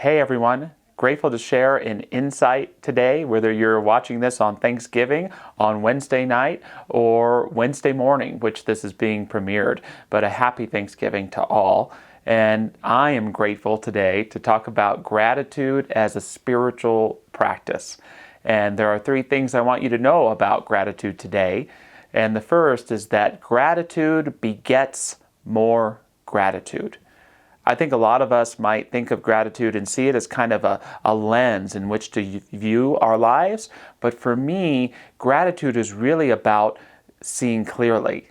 Hey everyone, grateful to share an insight today, whether you're watching this on Thanksgiving, on Wednesday night, or Wednesday morning, which this is being premiered. But a happy Thanksgiving to all. And I am grateful today to talk about gratitude as a spiritual practice. And there are three things I want you to know about gratitude today. And the first is that gratitude begets more gratitude. I think a lot of us might think of gratitude and see it as kind of a lens in which to view our lives. But for me, gratitude is really about seeing clearly,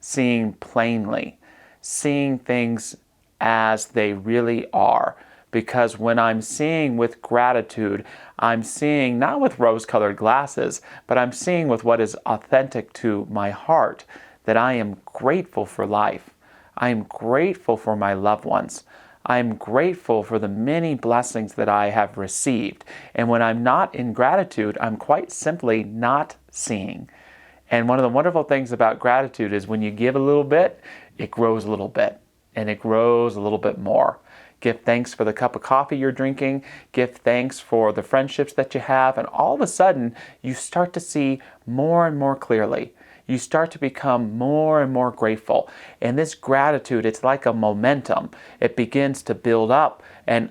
seeing plainly, seeing things as they really are. Because when I'm seeing with gratitude, I'm seeing not with rose-colored glasses, but I'm seeing with what is authentic to my heart, that I am grateful for life. I am grateful for my loved ones. I am grateful for the many blessings that I have received. And when I'm not in gratitude, I'm quite simply not seeing. And one of the wonderful things about gratitude is when you give a little bit, it grows a little bit, and it grows a little bit more. Give thanks for the cup of coffee you're drinking. Give thanks for the friendships that you have. And all of a sudden, you start to see more and more clearly. You start to become more and more grateful. And this gratitude, it's like a momentum. It begins to build up. And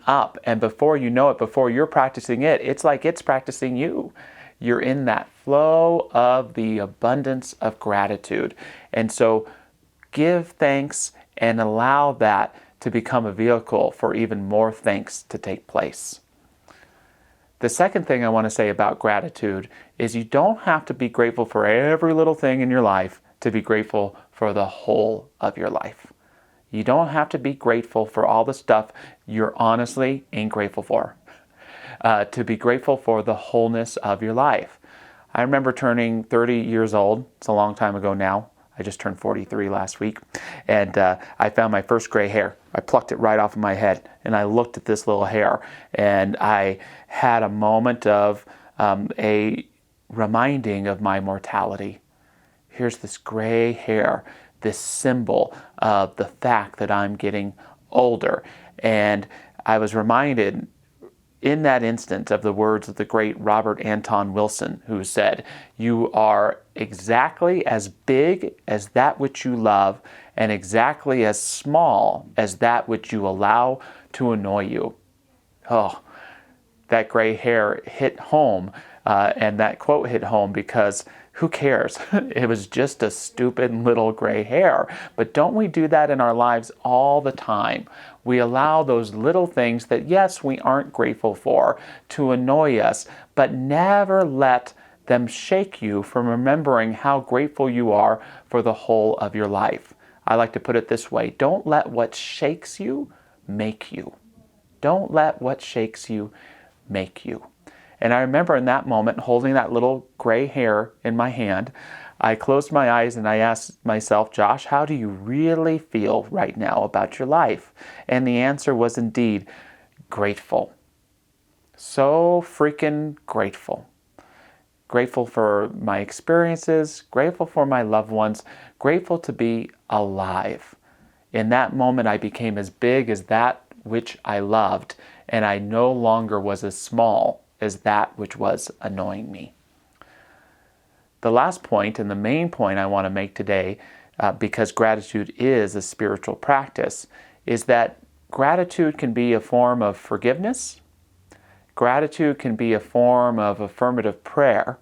before you know it, before you're practicing it, it's like it's practicing you. You're in that flow of the abundance of gratitude. And so give thanks and allow that to become a vehicle for even more thanks to take place. The second thing I want to say about gratitude is you don't have to be grateful for every little thing in your life to be grateful for the whole of your life. You don't have to be grateful for all the stuff you're honestly ain't grateful for. To be grateful for the wholeness of your life. I remember turning 30 years old. It's a long time ago now. I just turned 43 last week, and I found my first gray hair. I plucked it right off of my head, and I looked at this little hair, and I had a moment of a reminding of my mortality. Here's this gray hair, this symbol of the fact that I'm getting older. And I was reminded in that instant of the words of the great Robert Anton Wilson, who said, "You are exactly as big as that which you love and exactly as small as that which you allow to annoy you." Oh, that gray hair hit home, and that quote hit home because who cares? It was just a stupid little gray hair. But don't we do that in our lives all the time? We allow those little things that, yes, we aren't grateful for to annoy us, but never let them shake you from remembering how grateful you are for the whole of your life. I like to put it this way: don't let what shakes you make you. Don't let what shakes you make you. And I remember in that moment holding that little gray hair in my hand, I closed my eyes and I asked myself, "Josh, how do you really feel right now about your life?" And the answer was indeed grateful. So freaking grateful. Grateful for my experiences, grateful for my loved ones, grateful to be alive. In that moment, I became as big as that which I loved, and I no longer was as small as that which was annoying me. The last point, and the main point I want to make today, because gratitude is a spiritual practice, is that gratitude can be a form of forgiveness, gratitude can be a form of affirmative prayer,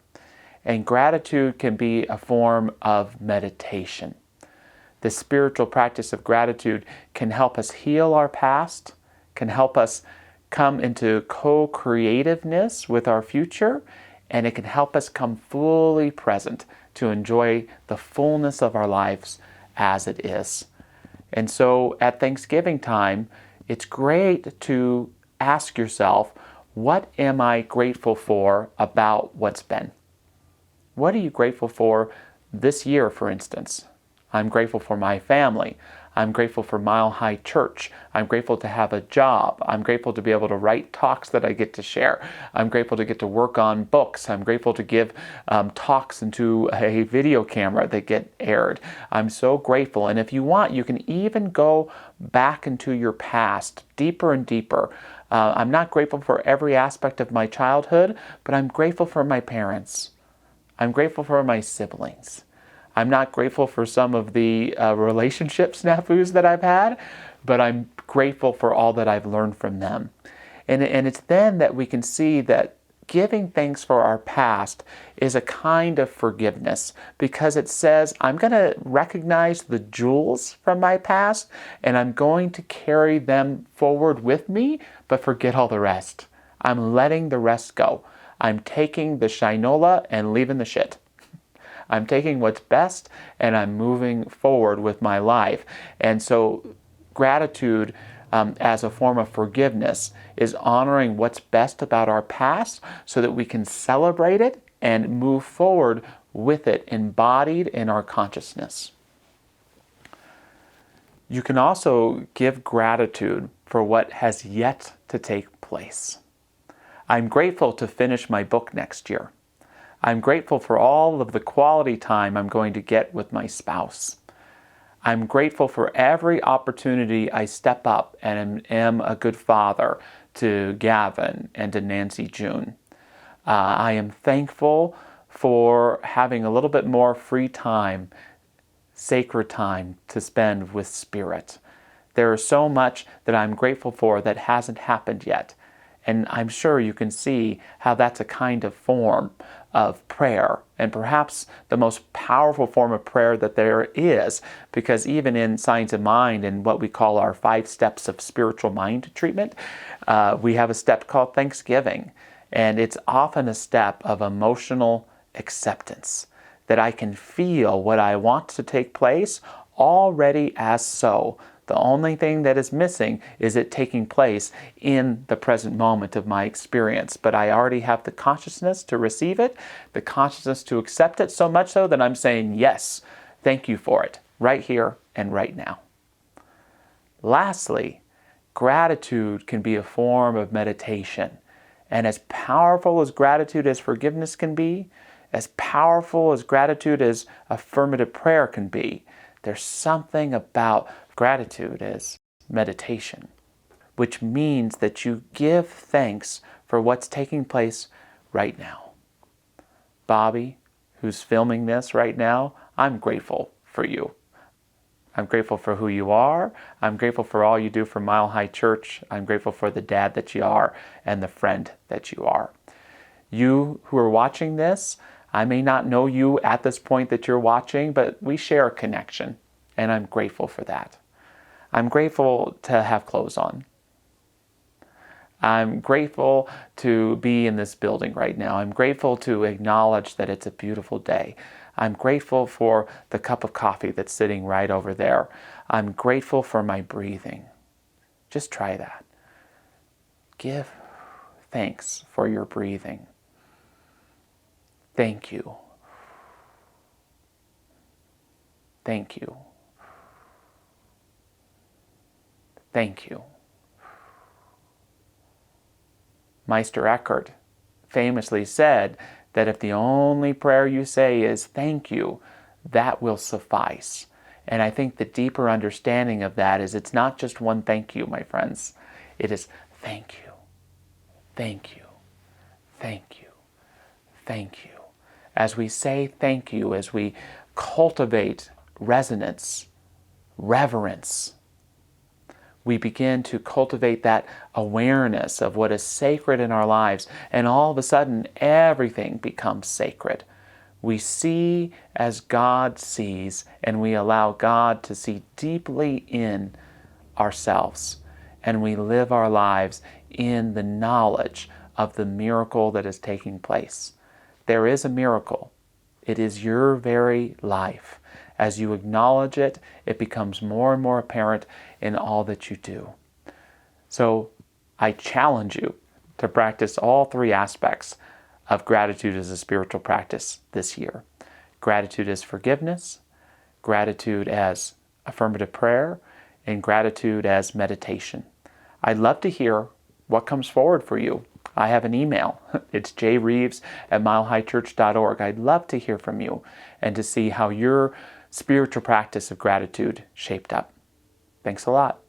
and gratitude can be a form of meditation. The spiritual practice of gratitude can help us heal our past, can help us come into co-creativeness with our future, and it can help us come fully present to enjoy the fullness of our lives as it is. And so at Thanksgiving time, it's great to ask yourself, what am I grateful for about what's been? What are you grateful for this year, for instance? I'm grateful for my family. I'm grateful for Mile High Church. I'm grateful to have a job. I'm grateful to be able to write talks that I get to share. I'm grateful to get to work on books. I'm grateful to give talks into a video camera that get aired. I'm so grateful. And if you want, you can even go back into your past, deeper and deeper. I'm not grateful for every aspect of my childhood, but I'm grateful for my parents. I'm grateful for my siblings. I'm not grateful for some of the relationship snafus that I've had, but I'm grateful for all that I've learned from them. And it's then that we can see that giving thanks for our past is a kind of forgiveness, because it says, I'm going to recognize the jewels from my past and I'm going to carry them forward with me, but forget all the rest. I'm letting the rest go. I'm taking the shinola and leaving the shit. I'm taking what's best and I'm moving forward with my life. And so gratitude as a form of forgiveness is honoring what's best about our past so that we can celebrate it and move forward with it embodied in our consciousness. You can also give gratitude for what has yet to take place. I'm grateful to finish my book next year. I'm grateful for all of the quality time I'm going to get with my spouse. I'm grateful for every opportunity I step up and am a good father to Gavin and to Nancy June. I am thankful for having a little bit more free time, sacred time to spend with Spirit. There is so much that I'm grateful for that hasn't happened yet. And I'm sure you can see how that's a kind of form of prayer, and perhaps the most powerful form of prayer that there is, because even in Science of Mind and what we call our 5 steps of spiritual mind treatment, we have a step called Thanksgiving. And it's often a step of emotional acceptance, that I can feel what I want to take place already as so. The only thing that is missing is it taking place in the present moment of my experience. But I already have the consciousness to receive it, the consciousness to accept it, so much so that I'm saying, yes, thank you for it, right here and right now. Lastly, gratitude can be a form of meditation. And as powerful as gratitude as forgiveness can be, as powerful as gratitude as affirmative prayer can be, there's something about gratitude as meditation, which means that you give thanks for what's taking place right now. Bobby, who's filming this right now, I'm grateful for you. I'm grateful for who you are. I'm grateful for all you do for Mile High Church. I'm grateful for the dad that you are and the friend that you are. You who are watching this, I may not know you at this point that you're watching, but we share a connection, and I'm grateful for that. I'm grateful to have clothes on. I'm grateful to be in this building right now. I'm grateful to acknowledge that it's a beautiful day. I'm grateful for the cup of coffee that's sitting right over there. I'm grateful for my breathing. Just try that. Give thanks for your breathing. Thank you. Thank you. Thank you. Meister Eckhart famously said that if the only prayer you say is thank you, that will suffice. And I think the deeper understanding of that is it's not just one thank you, my friends. It is thank you, thank you, thank you, thank you. As we say thank you, as we cultivate resonance, reverence, we begin to cultivate that awareness of what is sacred in our lives, and all of a sudden everything becomes sacred. We see as God sees, and we allow God to see deeply in ourselves, and we live our lives in the knowledge of the miracle that is taking place. There is a miracle. It is your very life. As you acknowledge it, it becomes more and more apparent in all that you do. So I challenge you to practice all 3 aspects of gratitude as a spiritual practice this year. Gratitude as forgiveness, gratitude as affirmative prayer, and gratitude as meditation. I'd love to hear what comes forward for you. I have an email. It's jreeves@milehighchurch.org. I'd love to hear from you and to see how your spiritual practice of gratitude shaped up. Thanks a lot.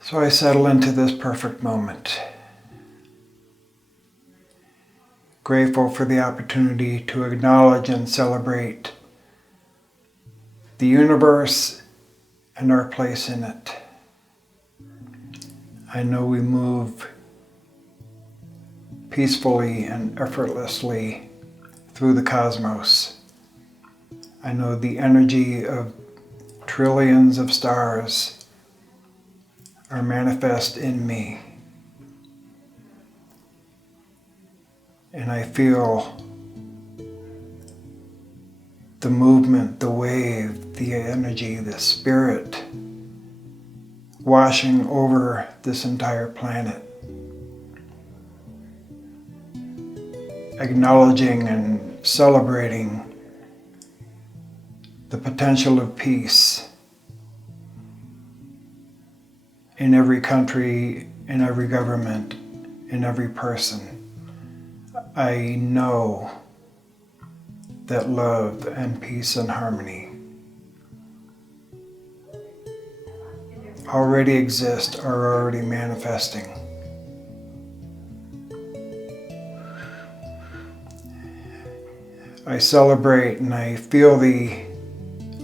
So I settle into this perfect moment. Grateful for the opportunity to acknowledge and celebrate the universe and our place in it. I know we move peacefully and effortlessly through the cosmos. I know the energy of trillions of stars are manifest in me. And I feel the movement, the wave, the energy, the spirit washing over this entire planet. Acknowledging and celebrating the potential of peace in every country, in every government, in every person. I know that love and peace and harmony already exist, are already manifesting. I celebrate and I feel the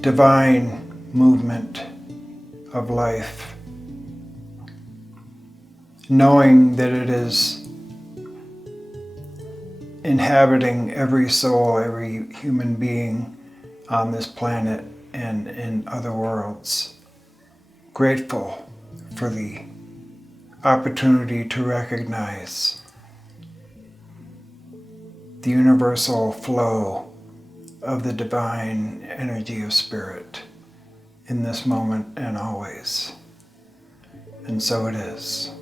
divine movement of life, knowing that it is inhabiting every soul, every human being on this planet and in other worlds. Grateful for the opportunity to recognize the universal flow of the divine energy of spirit in this moment and always. And so it is.